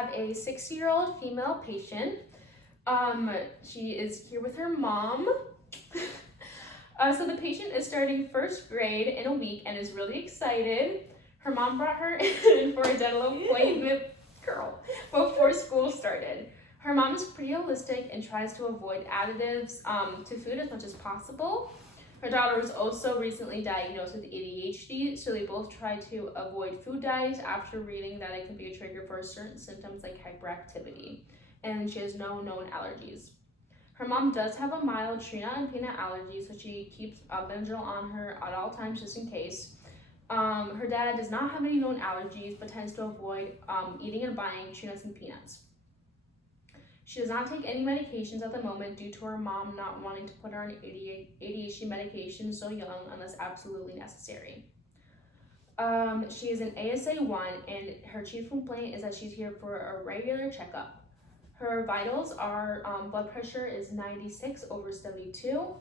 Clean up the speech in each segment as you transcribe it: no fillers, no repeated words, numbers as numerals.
have a 6-year-old female patient. She is here with her mom. So the patient is starting first grade in a week and is really excited. Her mom brought her in for a dental appointment, before school started. Her mom is pretty holistic and tries to avoid additives to food as much as possible. Her daughter was also recently diagnosed with ADHD, so they both try to avoid food dyes after reading that it can be a trigger for certain symptoms like hyperactivity, and she has no known allergies. Her mom does have a mild tree nut and peanut allergy, so she keeps Benadryl on her at all times just in case. Her dad does not have any known allergies, but tends to avoid eating and buying tree nuts and peanuts. She does not take any medications at the moment due to her mom not wanting to put her on ADHD medication so young unless absolutely necessary. She is an ASA1, and her chief complaint is that she's here for a regular checkup. Her vitals are blood pressure is 96 over 72.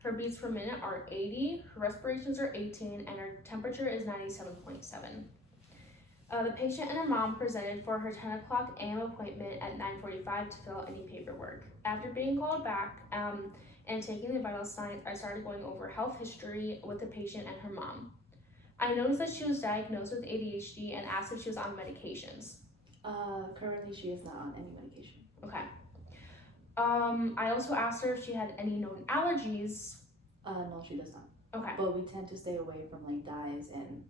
Her beats per minute are 80. Her respirations are 18, and her temperature is 97.7. The patient and her mom presented for her 10 o'clock a.m. appointment at 9:45 to fill out any paperwork. After being called back and taking the vital signs, I started going over health history with the patient and her mom. I noticed that she was diagnosed with ADHD and asked if she was on medications. Currently she is not on any medication. Okay. I also asked her if she had any known allergies. No, she does not. Okay. But we tend to stay away from like dyes and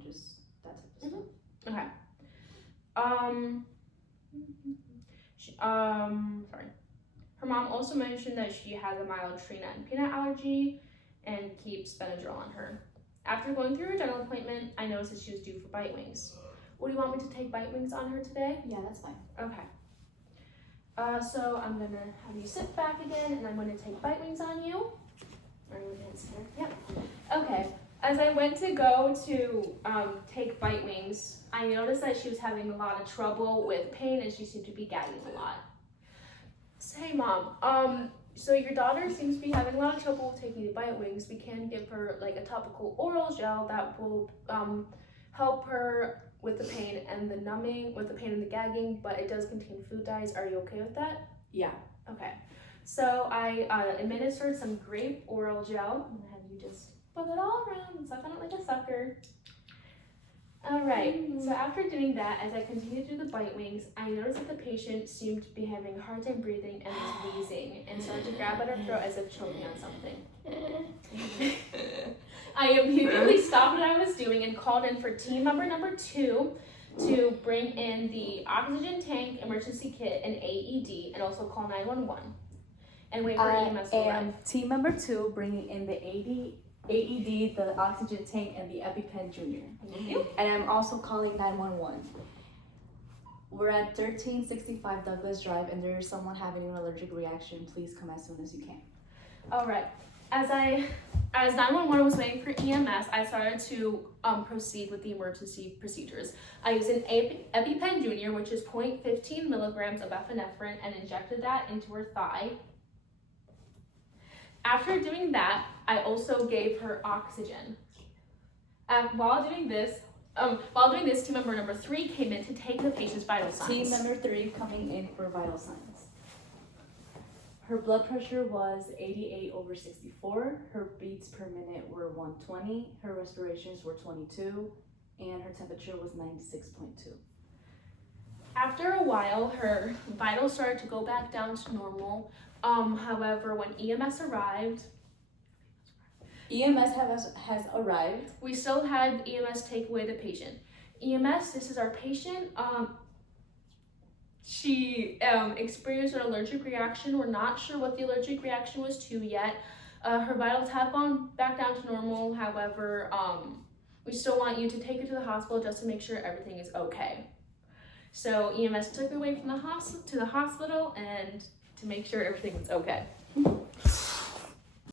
just that type of stuff. Okay. Sorry. Her mom also mentioned that she has a mild tree nut and peanut allergy and keeps Benadryl on her. After going through her dental appointment, I noticed that she was due for bite wings. Would you want me to take bite wings on her today? Yeah, that's fine. Okay. So I'm gonna have you sit back again, and I'm gonna take bite wings on you. Are you gonna sit? Yep. Okay. As I went to go to take bite wings, I noticed that she was having a lot of trouble with pain, and she seemed to be gagging a lot. So, hey, Mom. So your daughter seems to be having a lot of trouble with taking the bite wings. We can give her like a topical oral gel that will help her with the pain and the numbing, with the pain and the gagging, but it does contain food dyes. Are you okay with that? Yeah. Okay. So I administered some grape oral gel. I'm gonna have you just put it all around and suck on it like a sucker. All right, so after doing that, as I continued to do the bite wings, I noticed that the patient seemed to be having a hard time breathing and was wheezing and started to grab at her throat as if choking on something. I immediately stopped what I was doing and called in for team member number 2 to bring in the oxygen tank, emergency kit, and AED, and also call 911 and wait for EMS to arrive. And team member 2 bringing in the AED, the oxygen tank, and the EpiPen Junior. Thank you. And I'm also calling 911. We're at 1365 Douglas Drive, and there is someone having an allergic reaction. Please come as soon as you can. All right. As 911 was waiting for EMS, I started to proceed with the emergency procedures. I used an EpiPen Junior, which is 0.15 milligrams of epinephrine, and injected that into her thigh. After doing that, I also gave her oxygen. While doing this, team member number 3 came in to take the patient's vital signs. Team member 3 coming in for vital signs. Her blood pressure was 88 over 64. Her beats per minute were 120. Her respirations were 22, and her temperature was 96.2. After a while, her vitals started to go back down to normal. However, when EMS arrived, has arrived. We still had EMS take away the patient. EMS, this is our patient. She experienced an allergic reaction. We're not sure what the allergic reaction was to yet. Her vitals have gone back down to normal. However, we still want you to take her to the hospital just to make sure everything is okay. So EMS took her away from the hospital to the hospital and to make sure everything was okay.